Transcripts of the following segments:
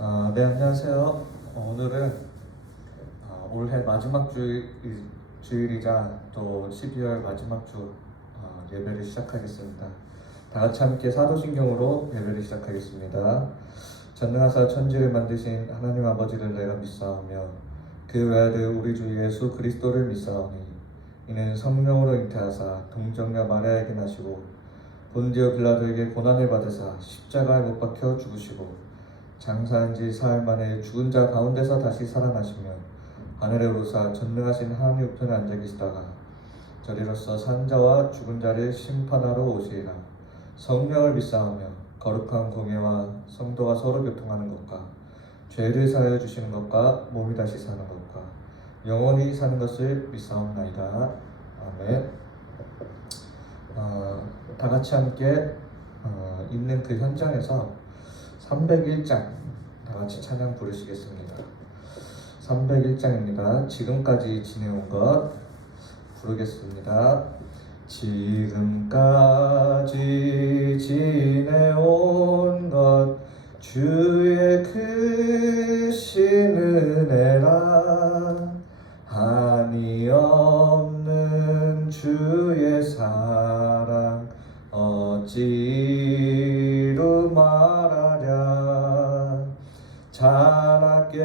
네, 안녕하세요. 오늘은 올해 마지막 주일이자 또 12월 마지막 주 예배를 시작하겠습니다. 다 같이 함께 사도신경으로 예배를 시작하겠습니다. 전능하사 천지를 만드신 하나님 아버지를 내가 믿사오며 그 외아들 우리 주 예수 그리스도를 믿사오니 이는 성령으로 잉태하사 동정녀 마리아에게 나시고 본디오 빌라도에게 고난을 받으사 십자가에 못 박혀 죽으시고 장사한 지 사흘 만에 죽은 자 가운데서 다시 살아나시며 하늘에 오르사 전능하신 하나님 우편에 앉아 계시다가 저리로서 산 자와 죽은 자를 심판하러 오시리라. 성령을 믿사오며 거룩한 공예와 성도가 서로 교통하는 것과 죄를 사하여 주시는 것과 몸이 다시 사는 것과 영원히 사는 것을 믿사옵나이다. 아멘. 다 같이 함께 있는 그 현장에서 301장 다 같이 찬양 부르시겠습니다. 301장입니다. 지금까지 지내온 것 부르겠습니다. 지금까지 지내온 것 주의 크신 은혜라 한이 없는 주의 사랑 어찌로 말하랴 자나깨나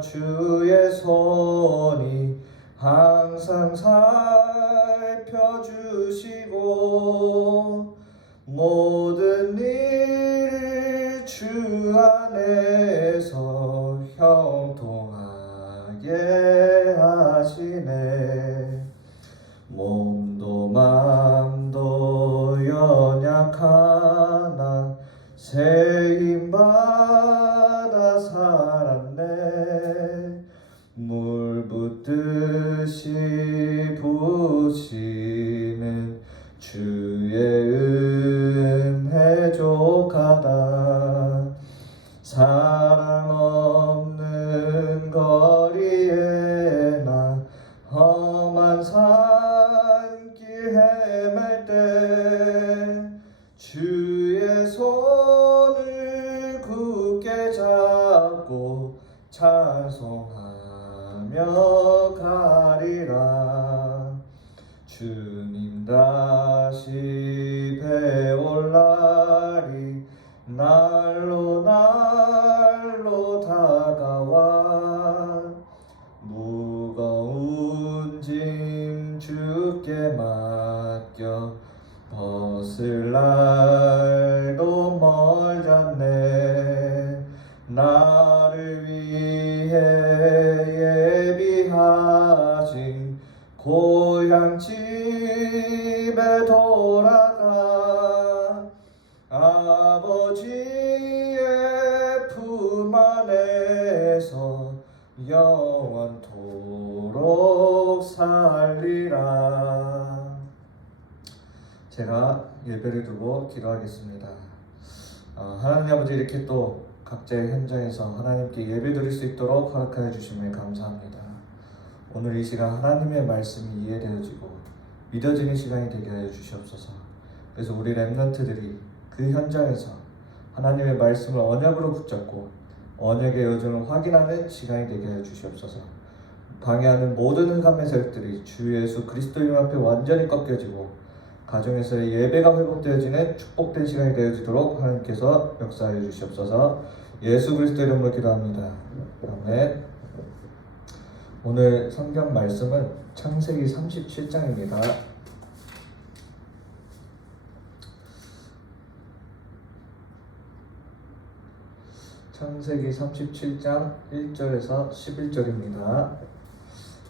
주의 손이 항상 살펴주시고 모든 일을 주 안에서 형통하게 하시네. 몸도 맘도 연약하나 새 힘받아 살았네. 물 붓듯이 부으시는 주의 은혜 족하다. 사랑 없는 거리에 나 험한 산길 헤맬 때 주의 손을 굳게 잡고 찬송하며 가리라. 주님 다시 배올 날이 날로 다가와 무거운 짐 주께 맡겨 벗을 날도 멀잖네. 나를 위해 예비하신 고향 집에 돌아가 아버지의 품 안에서 영원토록 살리라. 제가 예배를 두고 기도하겠습니다. 하나님 아버지, 이렇게 또 각자의 현장에서 하나님께 예배 드릴 수 있도록 허락하여 주심을 감사합니다. 오늘 이 시간 하나님의 말씀이 이해되어지고 믿어지는 시간이 되게 하여 주시옵소서. 그래서 우리 렘넌트들이 그 현장에서 하나님의 말씀을 언약으로 붙잡고 언약의 여정을 확인하는 시간이 되게 하여 주시옵소서. 방해하는 모든 흑암의 세력들이 주 예수 그리스도님 앞에 완전히 꺾여지고 가정에서의 예배가 회복되어지는 축복된 시간이 되어지도록 하나님께서 역사하여 주시옵소서. 예수 그리스도 이름으로 기도합니다. 아멘. 오늘 성경 말씀은 창세기 37장입니다. 창세기 37장 1절에서 11절입니다.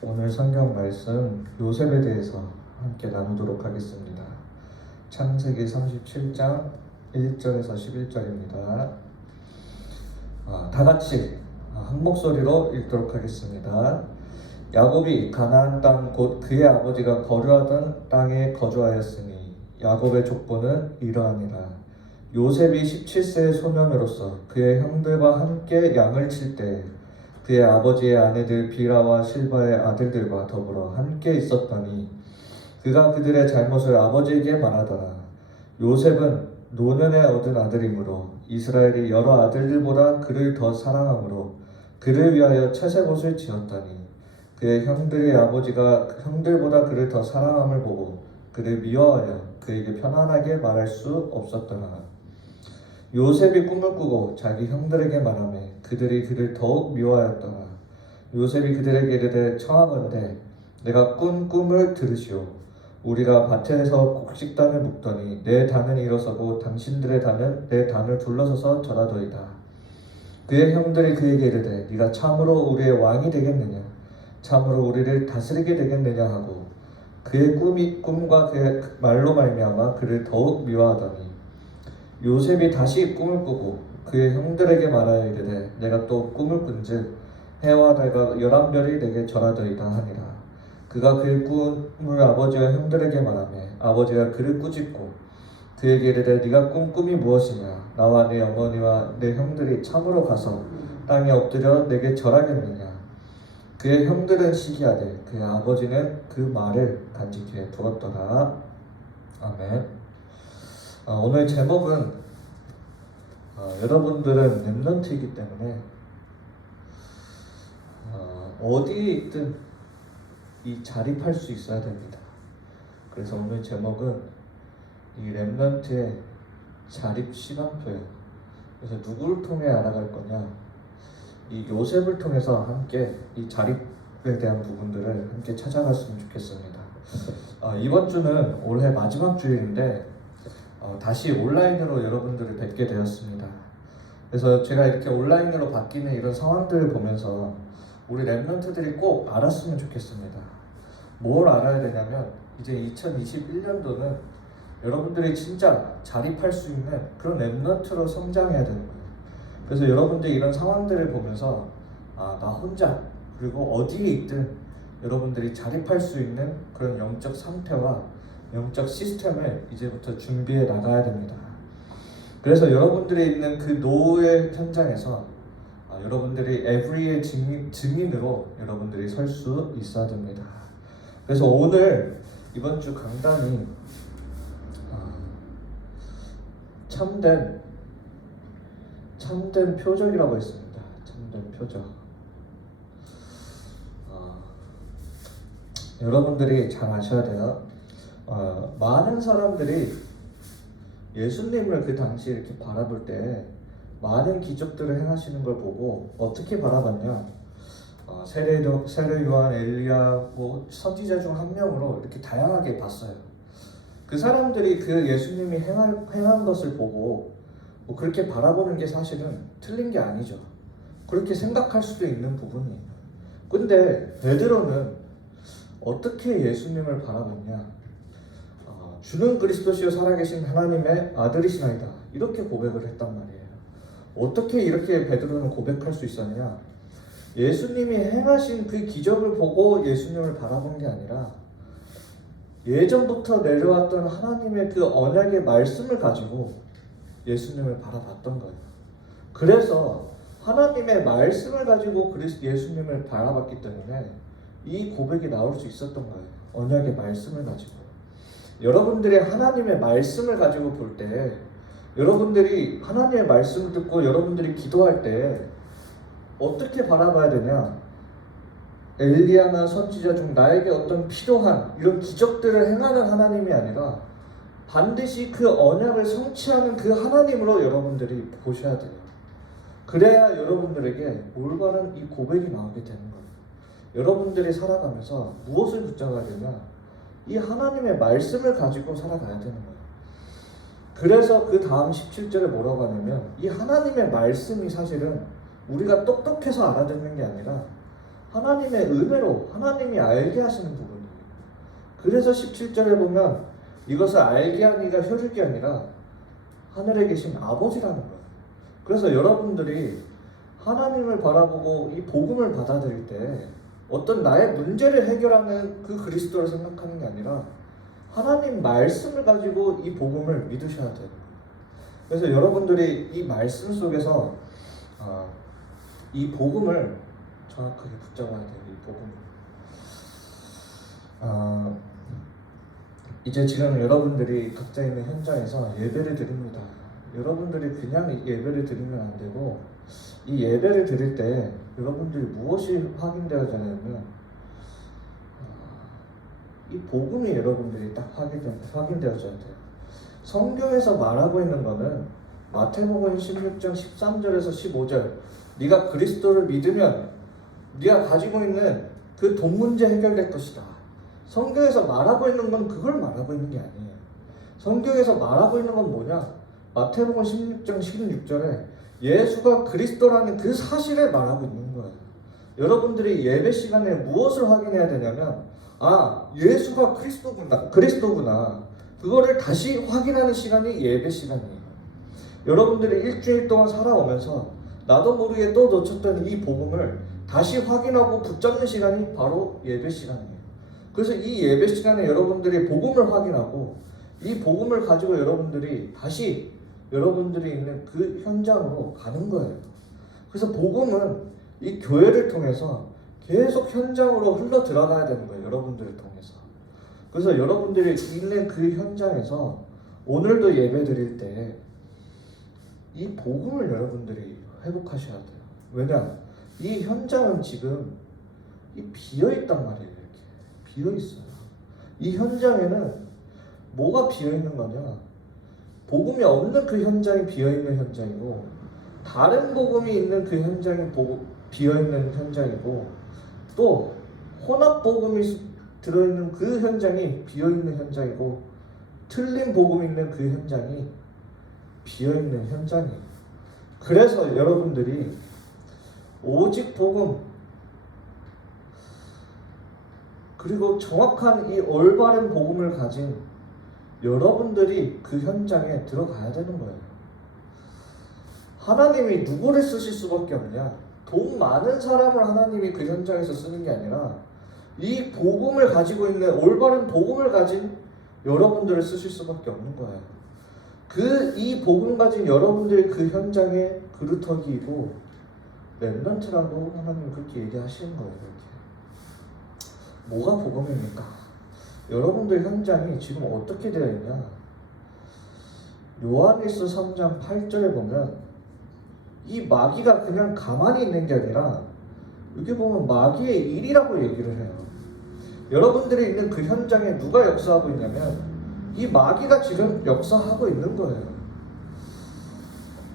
오늘 성경 말씀 요셉에 대해서 함께 나누도록 하겠습니다. 창세기 37장 1절에서 11절입니다. 다 같이 한 목소리로 읽도록 하겠습니다. 야곱이 가나안 땅 곧 그의 아버지가 거류하던 땅에 거주하였으니 야곱의 족보는 이러하니라. 요셉이 17세의 소년으로서 그의 형들과 함께 양을 칠 때 그의 아버지의 아내들 비라와 실바의 아들들과 더불어 함께 있었더니 그가 그들의 잘못을 아버지에게 말하더라. 요셉은 노년에 얻은 아들이므로 이스라엘이 여러 아들들보다 그를 더 사랑하므로 그를 위하여 채색옷을 지었다니 그의 형들의 아버지가 형들보다 그를 더 사랑함을 보고 그를 미워하여 그에게 편안하게 말할 수 없었더라. 요셉이 꿈을 꾸고 자기 형들에게 말하매 그들이 그를 더욱 미워하였더라. 요셉이 그들에게 이르되 청하건대 내가 꾼 꿈을 들으시오. 우리가 밭에서 곡식단을 묶더니 내 단은 일어서고 당신들의 단은 내 단을 둘러서서 절하더이다. 그의 형들이 그에게 이르되 네가 참으로 우리의 왕이 되겠느냐 참으로 우리를 다스리게 되겠느냐 하고 그의 꿈과 그의 말로 말미암아 그를 더욱 미워하더니 요셉이 다시 꿈을 꾸고 그의 형들에게 말하여 이르되 내가 또 꿈을 꾼즉 해와 달과 11별이 내게 절하더이다 하니라. 그가 그의 꿈을 아버지와 형들에게 말하며 아버지가 그를 꾸짖고 그에게 이르되 네가 꾼 꿈이 무엇이냐 나와 내 어머니와 내 형들이 참으로 가서 땅에 엎드려 내게 절하겠느냐. 그의 형들은 시기하되 그의 아버지는 그 말을 간직해 두었더라. 아멘. 오늘 제목은 여러분들은 렘넌트이기 때문에 어디에 있든 이 자립할 수 있어야 됩니다. 그래서 오늘 제목은 이 렘넌트의 자립 시간표예요. 그래서 누구를 통해 알아갈 거냐? 이 요셉을 통해서 함께 이 자립에 대한 부분들을 함께 찾아갔으면 좋겠습니다. 이번 주는 올해 마지막 주일인데 다시 온라인으로 여러분들을 뵙게 되었습니다. 그래서 제가 이렇게 온라인으로 바뀌는 이런 상황들을 보면서 우리 렘넌트들이 꼭 알았으면 좋겠습니다. 뭘 알아야 되냐면 이제 2021년도는 여러분들이 진짜 자립할 수 있는 그런 렘넌트로 성장해야 되는 거예요. 그래서 여러분들이 이런 상황들을 보면서 나 혼자 그리고 어디에 있든 여러분들이 자립할 수 있는 그런 영적 상태와 영적 시스템을 이제부터 준비해 나가야 됩니다. 그래서 여러분들이 있는 그 노예 현장에서 여러분들이 에브리의 증인으로 여러분들이 설 수 있어야 됩니다. 그래서 오늘 이번 주 강단이 참된 표적이라고 했습니다. 참된 표적. 여러분들이 잘 아셔야 돼요. 많은 사람들이 예수님을 그 당시 이렇게 바라볼 때 많은 기적들을 행하시는 걸 보고 어떻게 바라봤냐? 세례 요한, 엘리야, 선지자 중 한 명으로 이렇게 다양하게 봤어요. 그 사람들이 그 예수님이 행한 것을 보고 그렇게 바라보는 게 사실은 틀린 게 아니죠. 그렇게 생각할 수도 있는 부분이에요. 근데 베드로는 어떻게 예수님을 바라봤냐? 주는 그리스도시요 살아계신 하나님의 아들이시나이다. 이렇게 고백을 했단 말이에요. 어떻게 이렇게 베드로는 고백할 수 있었냐? 예수님이 행하신 그 기적을 보고 예수님을 바라본 게 아니라 예전부터 내려왔던 하나님의 그 언약의 말씀을 가지고 예수님을 바라봤던 거예요. 그래서 하나님의 말씀을 가지고 예수님을 바라봤기 때문에 이 고백이 나올 수 있었던 거예요. 언약의 말씀을 가지고. 여러분들이 하나님의 말씀을 가지고 볼 때 여러분들이 하나님의 말씀을 듣고 여러분들이 기도할 때 어떻게 바라봐야 되냐? 엘리야나 선지자 중 나에게 어떤 필요한 이런 기적들을 행하는 하나님이 아니라 반드시 그 언약을 성취하는 그 하나님으로 여러분들이 보셔야 돼요. 그래야 여러분들에게 올바른 이 고백이 나오게 되는 거예요. 여러분들이 살아가면서 무엇을 붙잡아야 되냐? 이 하나님의 말씀을 가지고 살아가야 되는 거예요. 그래서 그 다음 17절에 뭐라고 하냐면 이 하나님의 말씀이 사실은 우리가 똑똑해서 알아듣는 게 아니라 하나님의 은혜로 하나님이 알게 하시는 부분이에요. 그래서 17절에 보면 이것을 알게 하니가 혈육이 아니라 하늘에 계신 아버지라는 거예요. 그래서 여러분들이 하나님을 바라보고 이 복음을 받아들일 때 어떤 나의 문제를 해결하는 그 그리스도를 생각하는 게 아니라 하나님 말씀을 가지고 이 복음을 믿으셔야 돼요. 그래서 여러분들이 이 말씀 속에서 이 복음을 정확하게 붙잡아야 돼요. 이 복음을. 이제 지금 여러분들이 각자 있는 현장에서 예배를 드립니다. 여러분들이 그냥 예배를 드리면 안 되고, 이 예배를 드릴 때 여러분들이 무엇이 확인되어져야 하냐면 이 복음이 여러분들이 딱 확인되어져야 돼요. 성경에서 말하고 있는 거는 마태복음 16장 13절에서 15절, 네가 그리스도를 믿으면 네가 가지고 있는 그 돈 문제 해결될 것이다. 성경에서 말하고 있는 건 그걸 말하고 있는 게 아니에요. 성경에서 말하고 있는 건 뭐냐? 마태복음 16장 16절에 예수가 그리스도라는 그 사실을 말하고 있는 거예요. 여러분들이 예배 시간에 무엇을 확인해야 되냐면, 아, 예수가 그리스도구나. 그거를 다시 확인하는 시간이 예배 시간이에요. 여러분들이 일주일 동안 살아오면서 나도 모르게 또 놓쳤던 이 복음을 다시 확인하고 붙잡는 시간이 바로 예배 시간이에요. 그래서 이 예배 시간에 여러분들이 복음을 확인하고 이 복음을 가지고 여러분들이 다시 여러분들이 있는 그 현장으로 가는 거예요. 그래서 복음은 이 교회를 통해서 계속 현장으로 흘러 들어가야 되는 거예요. 여러분들을 통해서. 그래서 여러분들이 있는 그 현장에서 오늘도 예배 드릴 때 이 복음을 여러분들이 회복하셔야 돼요. 왜냐? 이 현장은 지금 비어있단 말이에요. 이렇게 비어있어요. 이 현장에는 뭐가 비어있는 거냐? 복음이 없는 그 현장이 비어있는 현장이고, 다른 복음이 있는 그 현장이 비어있는 현장이고, 또 혼합 복음이 들어있는 그 현장이 비어있는 현장이고, 틀린 복음이 있는 그 현장이 비어있는 현장이에요. 그래서 여러분들이 오직 복음, 그리고 정확한 이 올바른 복음을 가진 여러분들이 그 현장에 들어가야 되는 거예요. 하나님이 누구를 쓰실 수밖에 없냐? 돈 많은 사람을 하나님이 그 현장에서 쓰는 게 아니라 이 복음을 가지고 있는 올바른 복음을 가진 여러분들을 쓰실 수밖에 없는 거예요. 이 복음 가진 여러분들이 그 현장의 그루터기이고 렘넌트라고 하나님은 그렇게 얘기하시는 거예요. 이렇게. 뭐가 복음입니까? 여러분들 현장이 지금 어떻게 되어 있냐? 요한일서 3장 8절에 보면 이 마귀가 그냥 가만히 있는 게 아니라 여기 보면 마귀의 일이라고 얘기를 해요. 여러분들이 있는 그 현장에 누가 역사하고 있냐면 이 마귀가 지금 역사하고 있는 거예요.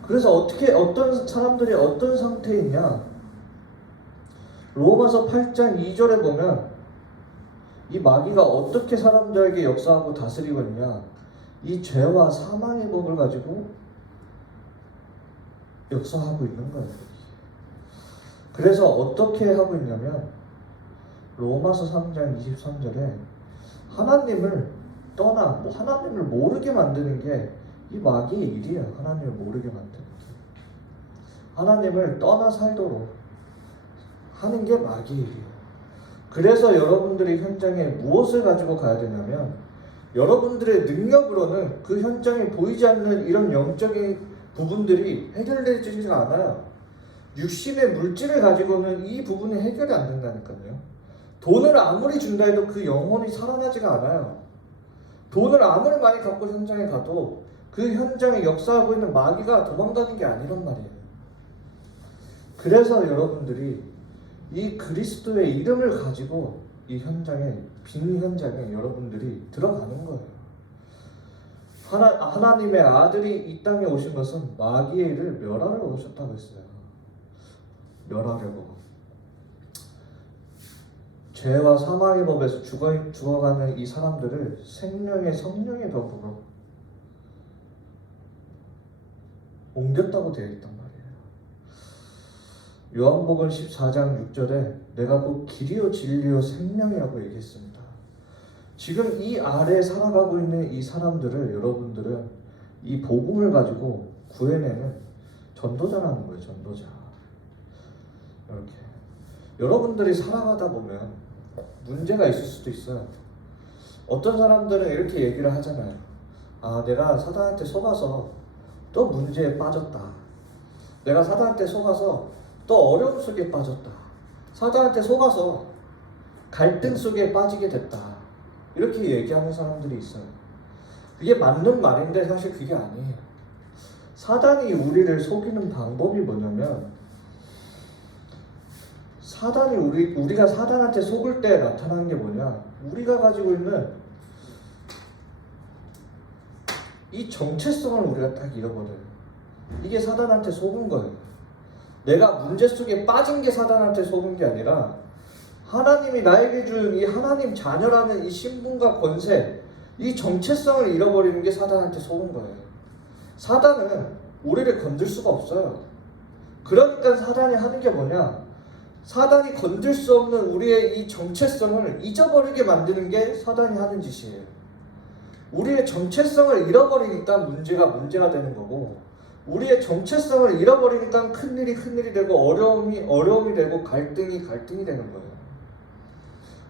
그래서 어떤 사람들이 어떤 상태에 있냐? 로마서 8장 2절에 보면 이 마귀가 어떻게 사람들에게 역사하고 다스리고 있냐? 이 죄와 사망의 법을 가지고 역사하고 있는 거예요. 그래서 어떻게 하고 있냐면 로마서 3장 23절에 하나님을 하나님을 모르게 만드는 게 이 마귀의 일이에요. 하나님을 모르게 만드는 게. 하나님을 떠나 살도록 하는 게 마귀의 일이에요. 그래서 여러분들이 현장에 무엇을 가지고 가야 되냐면 여러분들의 능력으로는 그 현장에 보이지 않는 이런 영적인 부분들이 해결되지가 않아요. 육신의 물질을 가지고는 이 부분이 해결이 안 된다니까요. 돈을 아무리 준다 해도 그 영혼이 살아나지가 않아요. 돈을 아무리 많이 갖고 현장에 가도 그 현장에 역사하고 있는 마귀가 도망가는 게 아니란 말이에요. 그래서 여러분들이 이 그리스도의 이름을 가지고 이 현장에, 빈 현장에 여러분들이 들어가는 거예요. 하나님의 아들이 이 땅에 오신 것은 마귀의 일을 멸하려고 오셨다고 했어요. 멸하려고. 죄와 사망의 법에서 죽어가는 이 사람들을 생명의 성령의 법으로 옮겼다고 되어 있단 말이에요. 요한복음 14장 6절에 내가 곧 길이요 진리요 생명이라고 얘기했습니다. 지금 이 아래에 살아가고 있는 이 사람들을 여러분들은 이 복음을 가지고 구해내는 전도자라는 거예요. 전도자. 이렇게 여러분들이 살아가다 보면 문제가 있을 수도 있어요. 어떤 사람들은 이렇게 얘기를 하잖아요. 아, 내가 사단한테 속아서 또 문제에 빠졌다. 내가 사단한테 속아서 또 어려움 속에 빠졌다. 사단한테 속아서 갈등 속에 빠지게 됐다. 이렇게 얘기하는 사람들이 있어요. 그게 맞는 말인데 사실 그게 아니에요. 사단이 우리를 속이는 방법이 뭐냐면, 사단이 우리가 사단한테 속을 때 나타나는 게 뭐냐, 우리가 가지고 있는 이 정체성을 우리가 딱 잃어버려요. 이게 사단한테 속은 거예요. 내가 문제 속에 빠진 게 사단한테 속은 게 아니라 하나님이 나에게 준 이 하나님 자녀라는 이 신분과 권세, 이 정체성을 잃어버리는 게 사단한테 속은 거예요. 사단은 우리를 건들 수가 없어요. 그러니까 사단이 하는 게 뭐냐, 사단이 건들 수 없는 우리의 이 정체성을 잊어버리게 만드는 게 사단이 하는 짓이에요. 우리의 정체성을 잃어버리니까 문제가 되는 거고, 우리의 정체성을 잃어버리니까 큰일이 되고, 어려움이 되고, 갈등이 되는 거예요.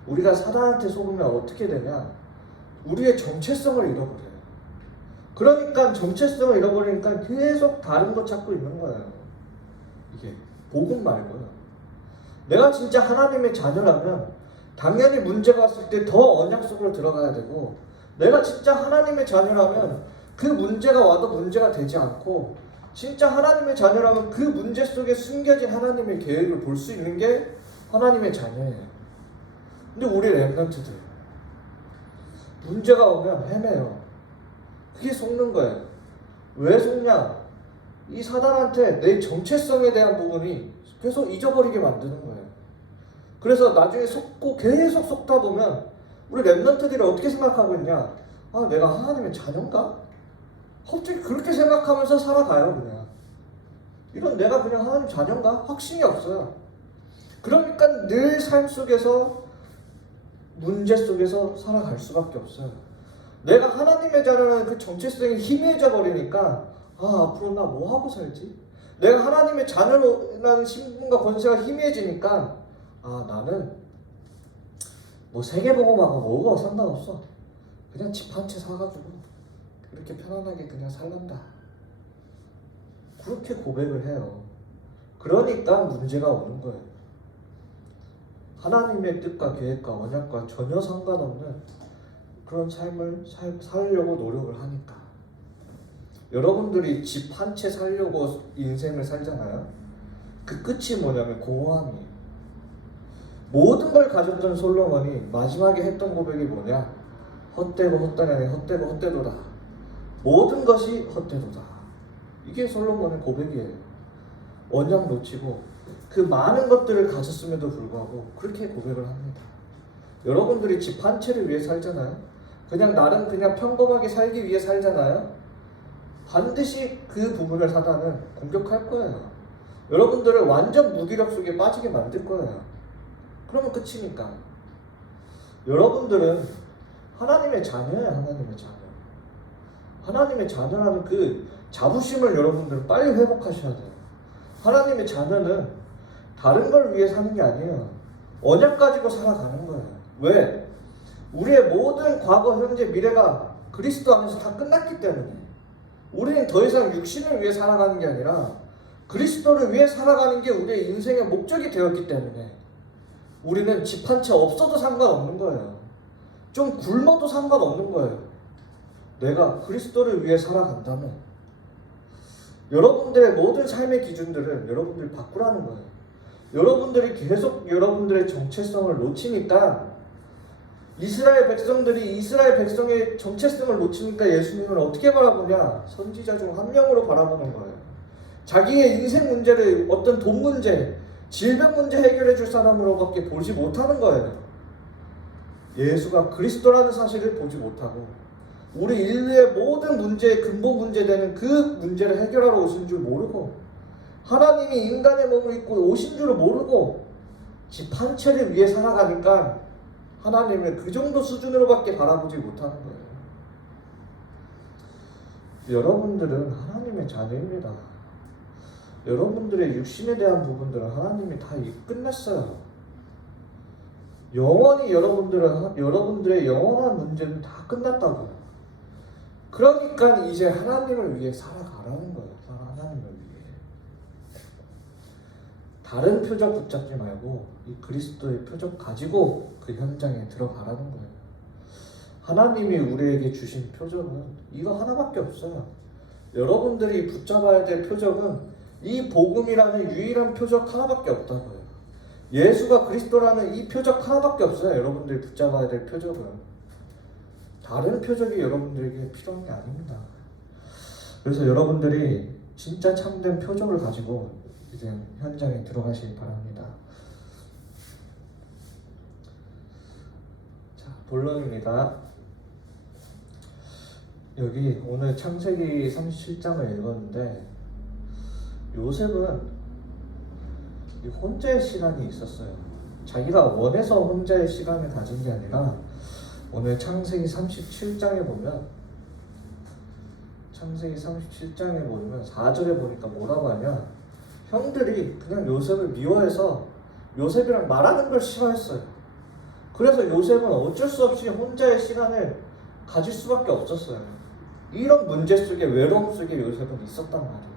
우리가 사단한테 속으면 어떻게 되냐, 우리의 정체성을 잃어버려요. 그러니까 정체성을 잃어버리니까 계속 다른 거 찾고 있는 거예요. 이게 복음 말고요. 내가 진짜 하나님의 자녀라면 당연히 문제가 왔을 때 더 언약 속으로 들어가야 되고, 내가 진짜 하나님의 자녀라면 그 문제가 와도 문제가 되지 않고, 진짜 하나님의 자녀라면 그 문제 속에 숨겨진 하나님의 계획을 볼 수 있는 게 하나님의 자녀예요. 근데 우리 렘넌트들 문제가 오면 헤매요. 그게 속는 거예요. 왜 속냐? 이 사단한테 내 정체성에 대한 부분이 계속 잊어버리게 만드는 거예요. 그래서 나중에 속고 계속 속다 보면 우리 렘넌트들이 어떻게 생각하고 있냐? 아, 내가 하나님의 자녀인가? 갑자기 그렇게 생각하면서 살아가요. 그냥 이런, 내가 그냥 하나님 자녀인가? 확신이 없어요. 그러니까 늘 삶 속에서 문제 속에서 살아갈 수밖에 없어요. 내가 하나님의 자녀라는 그 정체성이 희미해져 버리니까, 아, 앞으로 나 뭐 하고 살지? 내가 하나님의 자녀라는 신분과 권세가 희미해지니까, 아, 나는 뭐 세계복음하고 뭐가 상관없어. 그냥 집 한 채 사가지고 이렇게 편안하게 그냥 살란다. 그렇게 고백을 해요. 그러니까 문제가 오는 거예요. 하나님의 뜻과 계획과 언약과 전혀 상관없는 그런 삶을 살려고 노력을 하니까. 여러분들이 집 한 채 살려고 인생을 살잖아요. 그 끝이 뭐냐면 공허함이에요. 모든 걸 가졌던 솔로몬이 마지막에 했던 고백이 뭐냐? 헛되고 헛되네, 헛되고 헛되도다. 모든 것이 헛되도다. 이게 솔로몬의 고백이에요. 언약 놓치고 그 많은 것들을 가졌음에도 불구하고 그렇게 고백을 합니다. 여러분들이 집 한 채를 위해 살잖아요. 그냥 나름 그냥 평범하게 살기 위해 살잖아요. 반드시 그 부분을 사단은 공격할 거예요. 여러분들을 완전 무기력 속에 빠지게 만들 거예요. 그러면 끝이니까. 여러분들은 하나님의 자녀예요. 하나님의 자녀. 하나님의 자녀라는 그 자부심을 여러분들은 빨리 회복하셔야 돼요. 하나님의 자녀는 다른 걸 위해 사는 게 아니에요. 언약 가지고 살아가는 거예요. 왜? 우리의 모든 과거, 현재, 미래가 그리스도 안에서 다 끝났기 때문에. 우리는 더 이상 육신을 위해 살아가는 게 아니라 그리스도를 위해 살아가는 게 우리의 인생의 목적이 되었기 때문에 우리는 집 한 채 없어도 상관없는 거예요. 좀 굶어도 상관없는 거예요. 내가 그리스도를 위해 살아간다면 여러분들의 모든 삶의 기준들은 여러분들이 바꾸라는 거예요. 여러분들이 계속 여러분들의 정체성을 놓치니까, 이스라엘 백성의 정체성을 놓치니까 예수님을 어떻게 바라보냐? 선지자 중 한 명으로 바라보는 거예요. 자기의 인생 문제를 어떤 돈 문제, 질병 문제 해결해 줄 사람으로밖에 보지 못하는 거예요. 예수가 그리스도라는 사실을 보지 못하고 우리 인류의 모든 문제의 근본 문제 되는 그 문제를 해결하러 오신 줄 모르고, 하나님이 인간의 몸을 입고 오신 줄을 모르고 집 한 채를 위해 살아가니까 하나님을 그 정도 수준으로밖에 바라보지 못하는 거예요. 여러분들은 하나님의 자녀입니다. 여러분들의 육신에 대한 부분들은 하나님이 다 끝냈어요. 영원히 여러분들의 영원한 문제는 다 끝났다고요. 그러니까 이제 하나님을 위해 살아가라는 거예요. 하나님을 위해. 다른 표적 붙잡지 말고 이 그리스도의 표적 가지고 그 현장에 들어가라는 거예요. 하나님이 우리에게 주신 표적은 이거 하나밖에 없어요. 여러분들이 붙잡아야 될 표적은 이 복음이라는 유일한 표적 하나밖에 없다고요. 예수가 그리스도라는 이 표적 하나밖에 없어요. 여러분들이 붙잡아야 될 표적은. 다른 표적이 여러분들에게 필요한 게 아닙니다. 그래서 여러분들이 진짜 참된 표적을 가지고 이제 현장에 들어가시기 바랍니다. 자, 본론입니다. 여기 오늘 창세기 37장을 읽었는데 요셉은 혼자의 시간이 있었어요. 자기가 원해서 혼자의 시간을 가진 게 아니라 오늘 창세기 37장에 보면 4절에 보니까 뭐라고 하냐, 형들이 그냥 요셉을 미워해서 요셉이랑 말하는 걸 싫어했어요. 그래서 요셉은 어쩔 수 없이 혼자의 시간을 가질 수밖에 없었어요. 이런 문제 속에, 외로움 속에 요셉은 있었단 말이에요.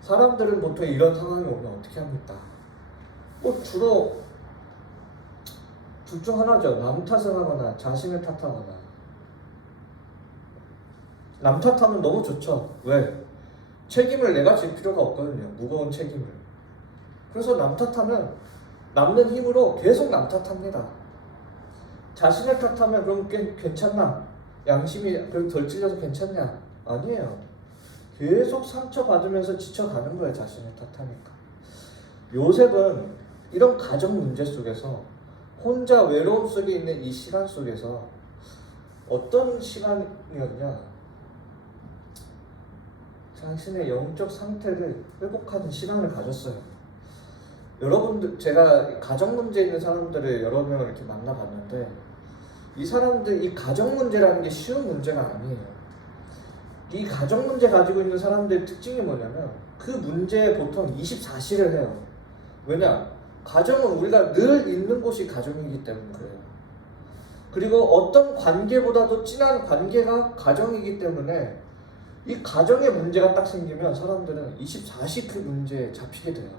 사람들은 보통 이런 상황이 오면 어떻게 합니까? 주로 둘 중 하나죠. 남 탓을 하거나 자신을 탓하거나. 남 탓하면 너무 좋죠. 왜? 책임을 내가 질 필요가 없거든요. 무거운 책임을. 그래서 남 탓하면 남는 힘으로 계속 남 탓합니다. 자신을 탓하면 그럼 괜찮나? 양심이 덜 찔려서 괜찮냐? 아니에요. 계속 상처받으면서 지쳐가는 거예요. 자신을 탓하니까. 요셉은 이런 가정 문제 속에서 혼자 외로움 속에 있는 이 시간 속에서 어떤 시간이었냐, 자신의 영적 상태를 회복하는 시간을 가졌어요. 여러분들, 제가 가정 문제 있는 사람들을 여러 명을 이렇게 만나봤는데 이 사람들, 이 가정 문제라는 게 쉬운 문제가 아니에요. 이 가정 문제 가지고 있는 사람들의 특징이 뭐냐면 그 문제에 보통 24시를 해요. 왜냐? 가정은 우리가 늘 있는 곳이 가정이기 때문에 그래요. 그리고 어떤 관계보다도 진한 관계가 가정이기 때문에 이 가정의 문제가 딱 생기면 사람들은 24시 그 문제에 잡히게 돼요.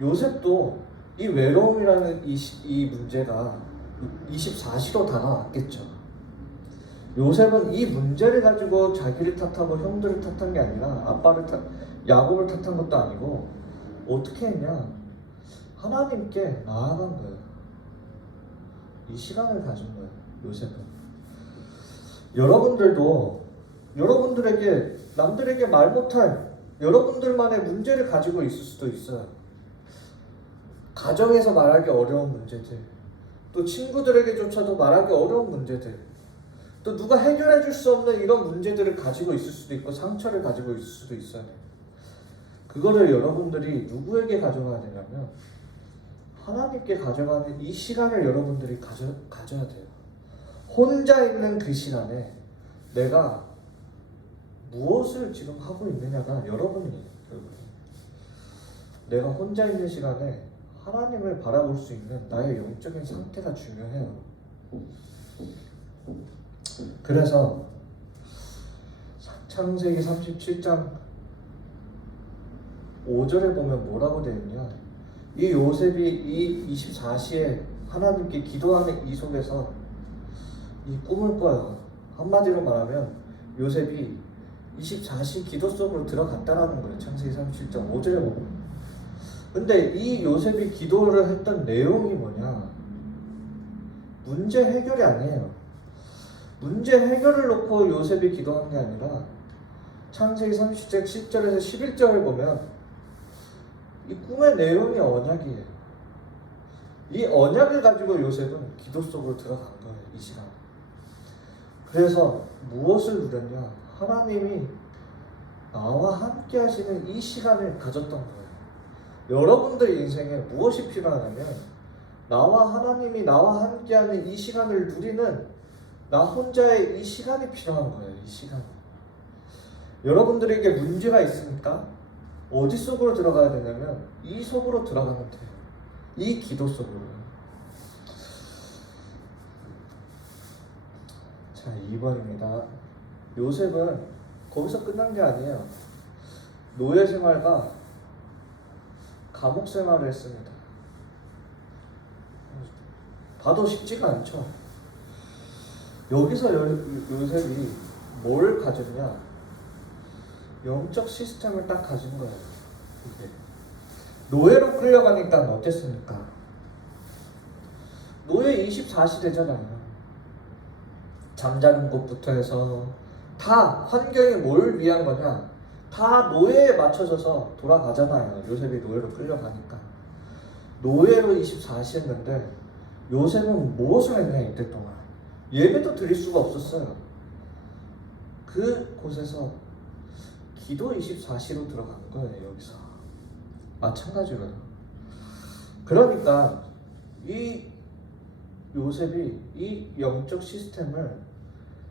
요셉도 이 외로움이라는 이 문제가 24시로 다가왔겠죠. 요셉은 이 문제를 가지고 자기를 탓하고 형들을 탓한 게 아니라 야곱을 탓한 것도 아니고 어떻게 했냐? 하나님께 나아간 거예요. 이 시간을 가진 거예요. 요셉은. 여러분들도 여러분들에게, 남들에게 말 못할 여러분들만의 문제를 가지고 있을 수도 있어요. 가정에서 말하기 어려운 문제들, 또 친구들에게조차도 말하기 어려운 문제들, 또 누가 해결해 줄 수 없는 이런 문제들을 가지고 있을 수도 있고 상처를 가지고 있을 수도 있어요. 그거를 여러분들이 누구에게 가져가야 되냐면 하나님께 가져가는 이 시간을 여러분들이 가져야 돼요. 혼자 있는 그 시간에 내가 무엇을 지금 하고 있느냐가 여러분이에요. 내가 혼자 있는 시간에 하나님을 바라볼 수 있는 나의 영적인 상태가 중요해요. 그래서 창세기 37장 5절에 보면 뭐라고 되어 있냐, 이 요셉이 이 24시에 하나님께 기도하는 이 속에서 이 꿈을 꿔요. 한마디로 말하면 요셉이 24시 기도 속으로 들어갔다라는 거예요. 창세기 37장 5절에 보면. 근데 이 요셉이 기도를 했던 내용이 뭐냐, 문제 해결이 아니에요. 문제 해결을 놓고 요셉이 기도한 게 아니라 창세기 30장 10절에서 11절을 보면 이 꿈의 내용이 언약이에요. 이 언약을 가지고 요셉은 기도 속으로 들어간 거예요. 이 시간. 그래서 무엇을 누렸냐, 하나님이 나와 함께 하시는 이 시간을 가졌던 거예요. 여러분들 인생에 무엇이 필요하냐면 하나님이 나와 함께하는 이 시간을 누리는 나 혼자의 이 시간이 필요한 거예요. 이 시간. 여러분들에게 문제가 있습니까? 어디 속으로 들어가야 되냐면 이 속으로 들어가면 돼요. 이 기도 속으로. 자, 2번입니다. 요셉은 거기서 끝난 게 아니에요. 노예 생활과 감옥 생활을 했습니다. 봐도 쉽지가 않죠. 여기서 요셉이 뭘 가졌냐? 영적 시스템을 딱 가진 거예요. 이게 노예로 끌려가니까 어땠습니까? 노예 24시대잖아요. 잠자는 곳부터 해서 다 환경이 뭘 위한 거냐? 다 노예에 맞춰져서 돌아가잖아요. 요셉이 노예로 끌려가니까. 노예로 24시 했는데 요셉은 무엇을 했냐 이때 동안? 예배도 드릴 수가 없었어요. 그 곳에서 기도 24시로 들어간 거예요. 여기서 마찬가지로요. 그러니까 이 요셉이 이 영적 시스템을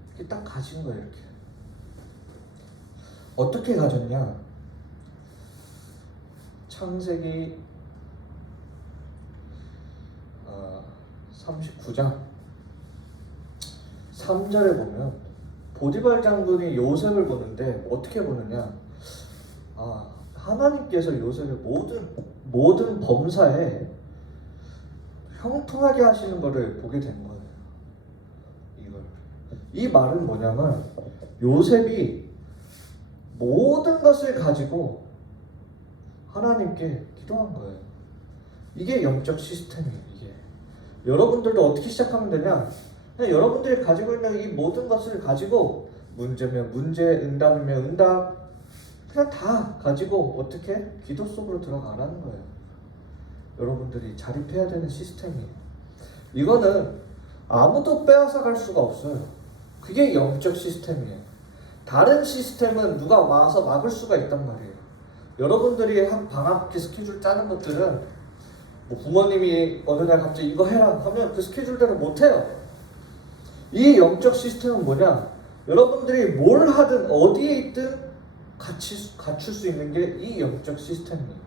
이렇게 딱 가진 거예요. 이렇게 어떻게 가졌냐? 창세기 39장 3절에 보면 보디발 장군이 요셉을 보는데 어떻게 보느냐? 하나님께서 요셉의 모든 범사에 형통하게 하시는 것을 보게 된 거예요. 이 말은 뭐냐면 요셉이 모든 것을 가지고 하나님께 기도한 거예요. 이게 영적 시스템이에요. 이게 여러분들도 어떻게 시작하면 되냐? 그냥 여러분들이 가지고 있는 이 모든 것을 가지고 문제면 문제, 응답이면 응답, 그냥 다 가지고 어떻게 기도 속으로 들어가라는 거예요. 여러분들이 자립해야 되는 시스템이에요. 이거는 아무도 빼앗아 갈 수가 없어요. 그게 영적 시스템이에요. 다른 시스템은 누가 와서 막을 수가 있단 말이에요. 여러분들이 한 방학 스케줄 짜는 것들은 뭐 부모님이 어느 날 갑자기 이거 해라 하면 그 스케줄대로 못 해요. 이 영적 시스템은 뭐냐? 여러분들이 뭘 하든 어디에 있든 갖출 수 있는 게 이 영적 시스템이에요.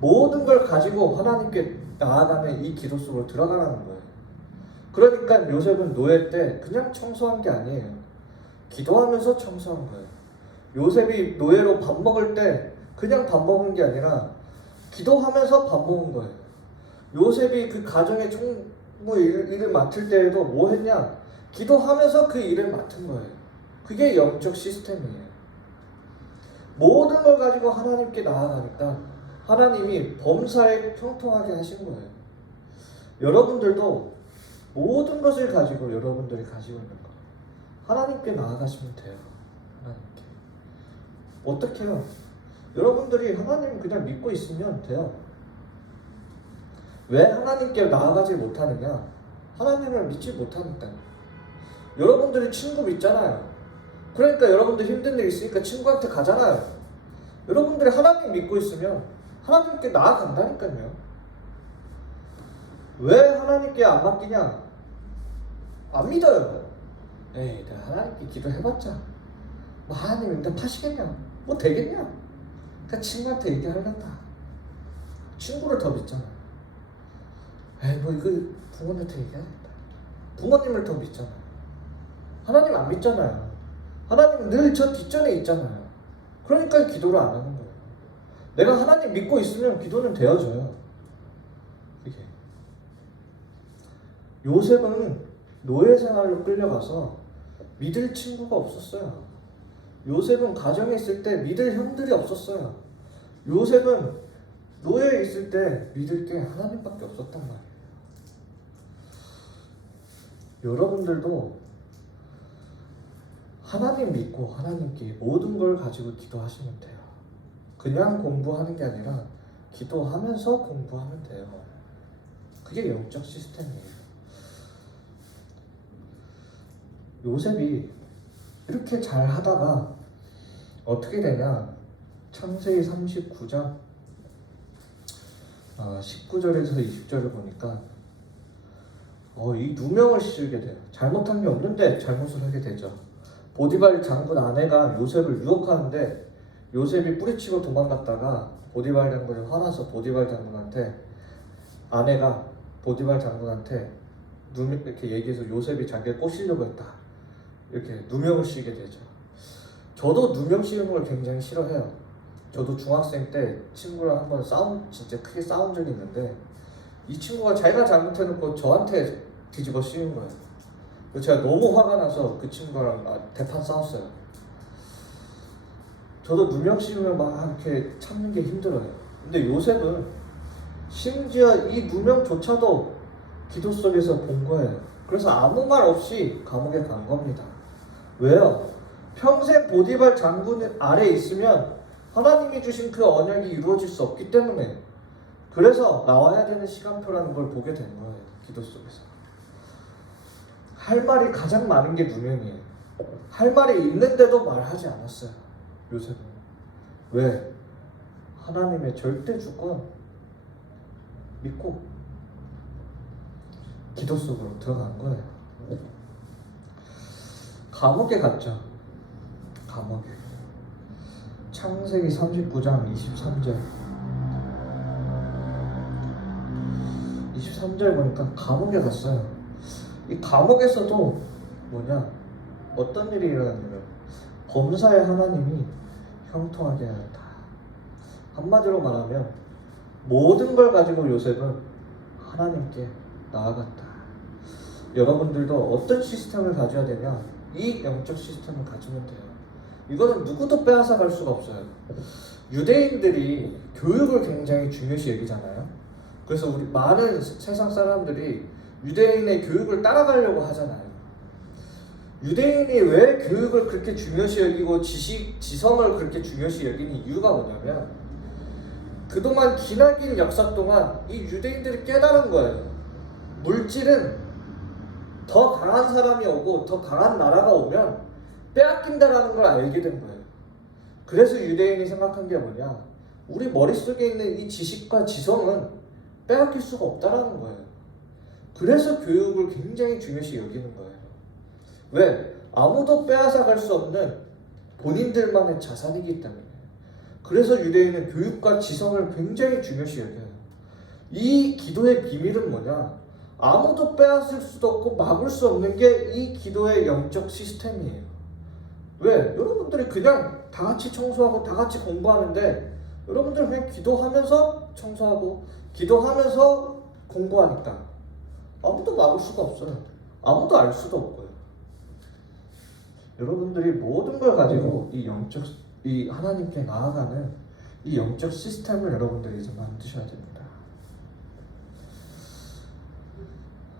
모든 걸 가지고 하나님께 나아가는 이 기도 속으로 들어가라는 거예요. 그러니까 요셉은 노예 때 그냥 청소한 게 아니에요. 기도하면서 청소한 거예요. 요셉이 노예로 밥 먹을 때 그냥 밥 먹은 게 아니라 기도하면서 밥 먹은 거예요. 요셉이 그 가정의 일을 맡을 때에도 뭐 했냐? 기도하면서 그 일을 맡은 거예요. 그게 영적 시스템이에요. 모든 걸 가지고 하나님께 나아가니까 하나님이 범사에 형통하게 하신 거예요. 여러분들도 모든 것을 가지고 여러분들이 가지고 있는 거 하나님께 나아가시면 돼요. 하나님께 어떻게 해요? 여러분들이 하나님 그냥 믿고 있으면 돼요. 왜 하나님께 나아가지 못하느냐? 하나님을 믿지 못하니까요. 여러분들이 친구 믿잖아요. 그러니까 여러분들 힘든 일 있으니까 친구한테 가잖아요. 여러분들이 하나님 믿고 있으면 하나님께 나아간다니까요. 왜 하나님께 안 맡기냐? 안 믿어요. 에이, 내가 하나님께 기도해봤자 뭐 하나님 응답하시겠냐? 뭐 되겠냐? 그러니까 친구한테 얘기하려다 친구를 더 믿잖아요. 에이, 뭐 이거 부모님한테 얘기하겠다. 부모님을 더 믿잖아요. 하나님 안 믿잖아요. 하나님은 늘 저 뒷전에 있잖아요. 그러니까 기도를 안 하는 거예요. 내가 하나님 믿고 있으면 기도는 되어져요. 이게 요셉은 노예 생활로 끌려가서 믿을 친구가 없었어요. 요셉은 가정에 있을 때 믿을 형들이 없었어요. 요셉은 노예에 있을 때 믿을 게 하나님밖에 없었단 말이에요. 여러분들도 하나님 믿고 하나님께 모든 걸 가지고 기도하시면 돼요. 그냥 공부하는 게 아니라 기도하면서 공부하면 돼요. 그게 영적 시스템이에요. 요셉이 이렇게 잘 하다가 어떻게 되냐? 창세기 39장 19절에서 20절을 보니까 이 누명을 씌우게 돼요. 잘못한 게 없는데 잘못을 하게 되죠. 보디발 장군 아내가 요셉을 유혹하는데 요셉이 뿌리치고 도망갔다가 보디발 장군이 화나서 보디발 장군한테 아내가 보디발 장군한테 이렇게 얘기해서 요셉이 자기가 꼬시려고 했다. 이렇게 누명을 씌우게 되죠. 저도 누명 씌우는 걸 굉장히 싫어해요. 저도 중학생 때 친구랑 한번 진짜 크게 싸운 적이 있는데 이 친구가 자기가 잘못해놓고 저한테 뒤집어 씌운 거예요. 그래서 제가 너무 화가 나서 그 친구랑 대판 싸웠어요. 저도 누명 씌우면 막 이렇게 참는 게 힘들어요. 근데 요셉은 심지어 이 누명조차도 기도 속에서 본 거예요. 그래서 아무 말 없이 감옥에 간 겁니다. 왜요? 평생 보디발 장군 아래 있으면 하나님이 주신 그 언약이 이루어질 수 없기 때문에, 그래서 나와야 되는 시간표라는 걸 보게 된 거예요. 기도 속에서 할 말이 가장 많은 게 누명이에요. 할 말이 있는데도 말하지 않았어요. 요셉은. 왜? 하나님의 절대 주권 믿고 기도 속으로 들어간 거예요. 감옥에 갔죠. 감옥에. 창세기 39장 23절 보니까 감옥에 갔어요. 이 감옥에서도 어떤 일이 일어났냐면 범사의 하나님이 형통하게 하였다. 한마디로 말하면 모든 걸 가지고 요셉은 하나님께 나아갔다. 여러분들도 어떤 시스템을 가져야 되냐? 이 영적 시스템을 가지면 돼요. 이거는 누구도 빼앗아 갈 수가 없어요. 유대인들이 교육을 굉장히 중요시 여기잖아요. 그래서 우리 많은 세상 사람들이 유대인의 교육을 따라가려고 하잖아요. 유대인이 왜 교육을 그렇게 중요시 여기고 지성을 그렇게 중요시 여기는 이유가 뭐냐면, 그동안 기나긴 역사 동안 이 유대인들이 깨달은 거예요. 물질은 더 강한 사람이 오고 더 강한 나라가 오면 빼앗긴다라는 걸 알게 된 거예요. 그래서 유대인이 생각한 게 뭐냐? 우리 머릿속에 있는 이 지식과 지성은 빼앗길 수가 없다라는 거예요. 그래서 교육을 굉장히 중요시 여기는 거예요. 왜? 아무도 빼앗아 갈 수 없는 본인들만의 자산이기 때문에. 그래서 유대인은 교육과 지성을 굉장히 중요시 여겨요. 이 기도의 비밀은 뭐냐? 아무도 빼앗을 수도 없고 막을 수 없는 게 이 기도의 영적 시스템이에요. 왜? 여러분들이 그냥 다 같이 청소하고 다 같이 공부하는데, 여러분들 그냥 기도하면서 청소하고 기도하면서 공부하니까 아무도 막을 수가 없어요. 아무도 알 수도 없고요. 여러분들이 모든 걸 가지고 이 하나님께 나아가는 이 영적 시스템을 여러분들이 이제 만드셔야 됩니다.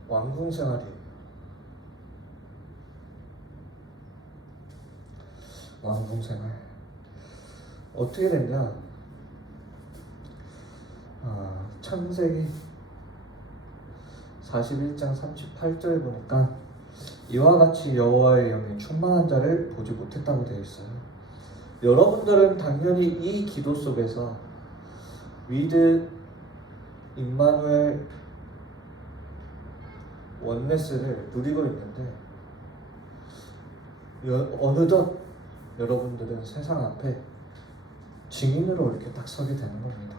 왕궁 생활이에요. 왕궁 생활 어떻게 됐냐? 창세기 41장 38절에 보니까 이와 같이 여호와의 영이 충만한 자를 보지 못했다고 되어 있어요. 여러분들은 당연히 이 기도 속에서 위드 임마누엘 원네스를 누리고 있는데, 어느덧 여러분들은 세상 앞에 증인으로 이렇게 딱 서게 되는 겁니다.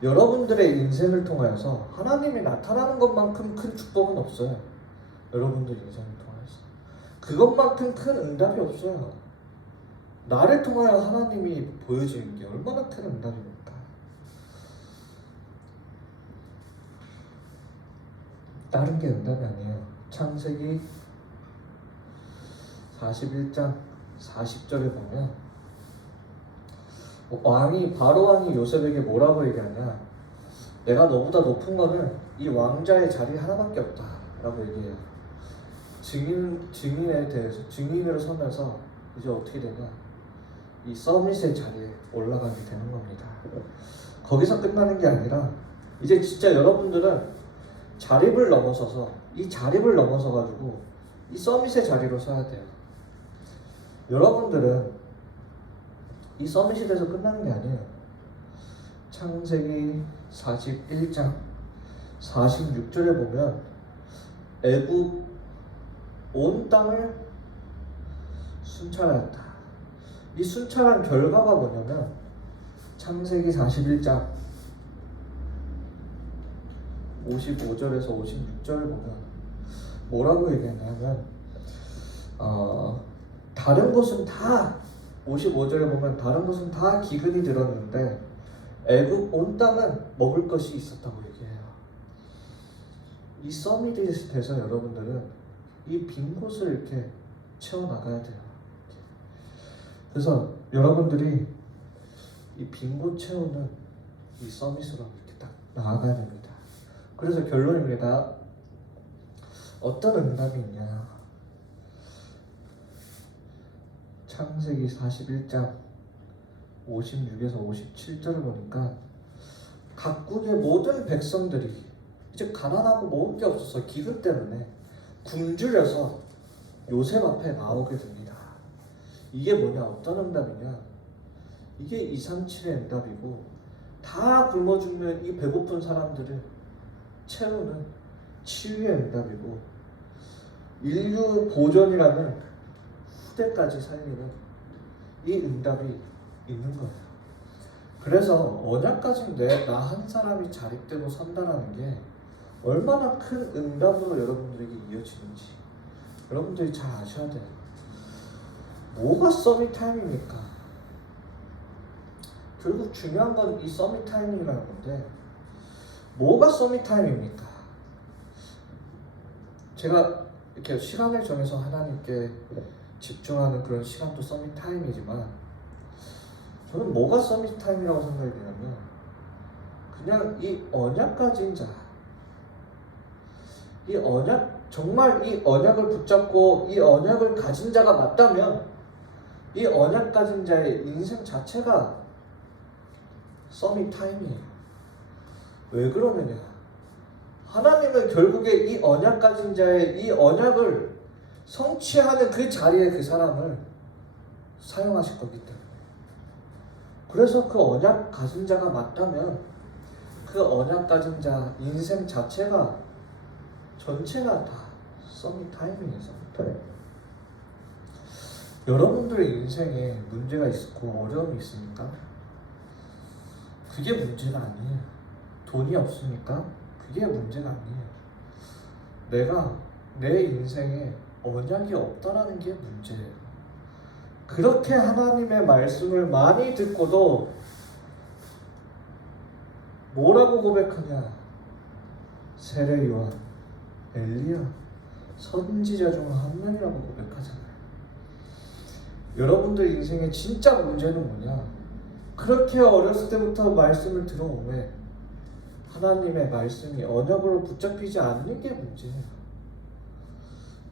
여러분들의 인생을 통하여서 하나님이 나타나는 것만큼 큰 축복은 없어요. 여러분들 인생을 통해서 그것만큼 큰 응답이 없어요. 나를 통하여 하나님이 보여지는 게 얼마나 큰 응답입니까? 다른 게 응답이 아니에요. 창세기 41장 40절에 보면 바로 왕이 요셉에게 뭐라고 얘기하냐? 내가 너보다 높은 거는 이 왕자의 자리 하나밖에 없다 라고 얘기해요. 증인에 대해서 증인으로 서면서 이제 어떻게 되냐? 이 서밋의 자리에 올라가게 되는 겁니다. 거기서 끝나는 게 아니라 이제 진짜 여러분들은 자립을 넘어서서 이 자립을 넘어서 가지고 이 서밋의 자리로 서야 돼요. 여러분들은 이 서밋이 돼서 끝나는 게 아니에요. 창세기 41장 46절에 보면 애굽 온 땅을 순찰하였다. 이 순찰한 결과가 뭐냐면 창세기 41장 55절에서 56절을 보면 뭐라고 얘기했냐면 다른 곳은 다 55절에 보면 다른 곳은 다 기근이 들었는데 애굽 온 땅은 먹을 것이 있었다고 얘기해요. 이 서밋이 돼서 여러분들은 이 빈 곳을 이렇게 채워나가야 돼요. 그래서 여러분들이 이 빈 곳 채우는 이 서밋으로 이렇게 딱 나아가야 됩니다. 그래서 결론입니다. 어떤 응답이 있냐? 창세기 41장 56에서 57절을 보니까 각국의 모든 백성들이 이제 가난하고 먹을 게 없어서 기근 때문에 굶주려서 요셉 앞에 나오게 됩니다. 이게 뭐냐? 어떤 응답이냐? 이게 237의 응답이고, 다 굶어 죽는 이 배고픈 사람들을 채우는 치유의 응답이고, 인류 보존이라는 후대까지 살리는 이 응답이 있는 거예요. 그래서 언약까지 나 한 사람이 자립되고 선다라는 게 얼마나 큰 응답으로 여러분들에게 이어지는지 여러분들이 잘 아셔야 돼요. 뭐가 서밋 타임입니까? 결국 중요한 건 이 서밋 타임이라는 건데, 뭐가 서밋 타임입니까? 제가 이렇게 시간을 정해서 하나님께 집중하는 그런 시간도 서밋 타임이지만, 저는 뭐가 서밋 타임이라고 생각이 되냐면, 그냥 이 언약 가진 자, 이 언약, 정말 이 언약을 붙잡고 이 언약을 가진 자가 맞다면 이 언약 가진 자의 인생 자체가 서밋 타임이에요. 왜 그러느냐? 하나님은 결국에 이 언약 가진 자의 이 언약을 성취하는 그 자리에 그 사람을 사용하실 거기 때문에, 그래서 그 언약 가진 자가 맞다면 그 언약 가진 자 인생 자체가 전체가 다 서밋 타임이에요. 서밋 타임. 여러분들의 인생에 문제가 있고 어려움이 있습니까? 그게 문제가 아니에요. 돈이 없으니까 그게 문제가 아니에요. 내가 내 인생에 언약이 없다라는 게 문제예요. 그렇게 하나님의 말씀을 많이 듣고도 뭐라고 고백하냐? 세례 요한, 엘리야, 선지자 중 한 명이라고 고백하잖아요. 여러분들 인생의 진짜 문제는 뭐냐? 그렇게 어렸을 때부터 말씀을 들어오면 하나님의 말씀이 언약으로 붙잡히지 않는 게 문제예요.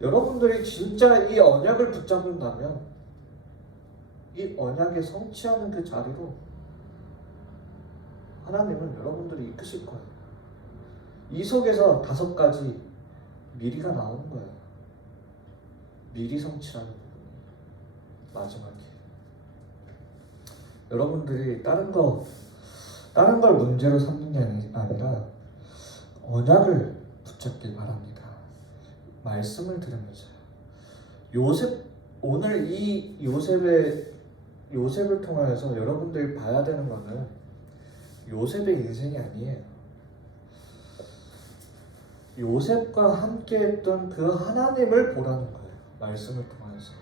여러분들이 진짜 이 언약을 붙잡는다면 이 언약에 성취하는 그 자리로 하나님은 여러분들이 이끄실 거예요. 이 속에서 5가지 미리가 나오는 거예요. 미리 성취라는 부분이 마지막에. 여러분들이 다른 걸 문제로 삼는 게 아니라 언약을 붙잡길 바랍니다. 말씀을 들으면서요. 오늘 이 요셉을 통하여서 여러분들이 봐야 되는 것은 요셉의 인생이 아니에요. 요셉과 함께했던 그 하나님을 보라는 거예요. 말씀을 통해서.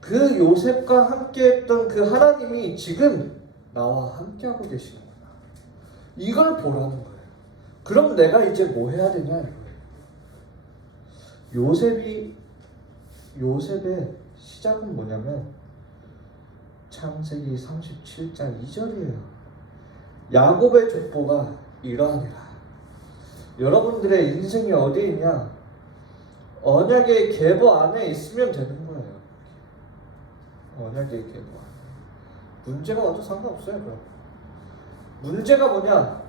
그 요셉과 함께했던 그 하나님이 지금 나와 함께하고 계시는구나. 이걸 보라는 거예요. 그럼 내가 이제 뭐 해야 되냐 이거예요. 요셉의 시작은 뭐냐면 창세기 37장 2절이에요. 야곱의 족보가 이러하니라. 여러분들의 인생이 어디에 있냐? 언약의 계보 안에 있으면 되는 거예요. 언약의 계보 안에. 문제가 와도 상관없어요. 그럼 문제가 뭐냐?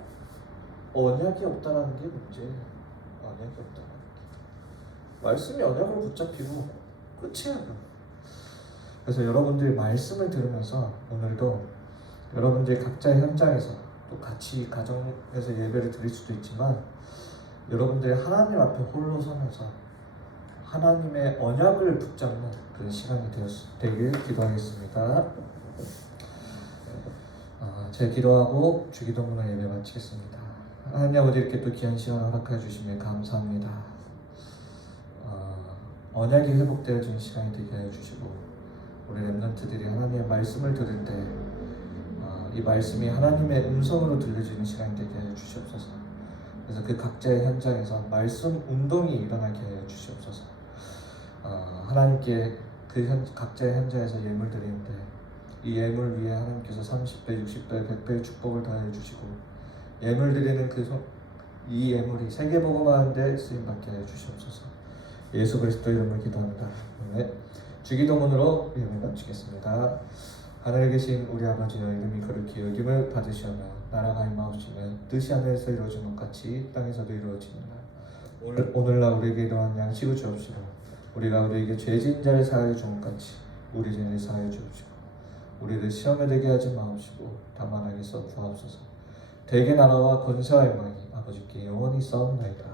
언약이 없다라는 게 문제예요. 언약이 없다라는 게. 말씀이 언약으로 붙잡히고 끝이야. 그래서 여러분들이 말씀을 들으면서 오늘도 여러분들이 각자의 현장에서 또 같이 가정에서 예배를 드릴 수도 있지만, 여러분들이 하나님 앞에 홀로 서면서 하나님의 언약을 붙잡는 그런 시간이 되길 기도하겠습니다. 제 기도하고 주기도문을 예배 마치겠습니다. 하나님 아버지, 이렇게 또 귀한 시간 허락해 주시면 감사합니다. 언약이 회복되어지는 시간이 되게 해주시고, 우리 렘넌트들이 하나님의 말씀을 들을 때 이 말씀이 하나님의 음성으로 들려지는 시간이 되게 해주시옵소서. 그래서 그 각자의 현장에서 말씀 운동이 일어나게 해 주시옵소서. 하나님께 각자의 현장에서 예물 드리는데 이 예물 위에 하나님께서 30배, 60배, 100배의 축복을 더해 주시고 예물 드리는 이 예물이 세계복음화하는데 쓰임받게 해 주시옵소서. 예수 그리스도 이름으로 기도합니다. 네. 주기도문으로 예물 바치겠습니다. 하늘에 계신 우리 아버지여, 이름이 거룩히 여김을 받으시오며 나라가 임하옵시며 뜻이 하늘에서 이루어진 것 같이 땅에서도 이루어지느라. 오늘날 우리에게 이러한 양식을 주옵시고 우리가 우리에게 죄진 자를 사하여 준 것 같이 우리 죄를 사하여 주옵시고 우리를 시험에 들게 하지 마옵시고 다만 악에서 구하옵소서. 대개 나라와 권세와 영광이 아버지께 영원히 싸움나이다.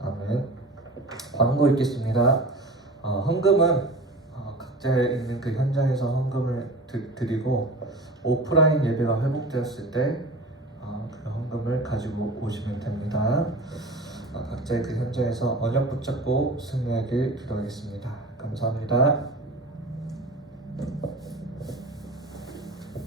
아멘. 광고 읽겠습니다. 헌금은 각자 있는 그 현장에서 헌금을 드리고 오프라인 예배가 회복되었을 때 그 헌금을 가지고 오시면 됩니다. 각자의 그 현장에서 언약 붙잡고 승리하길 기도하겠습니다. 감사합니다.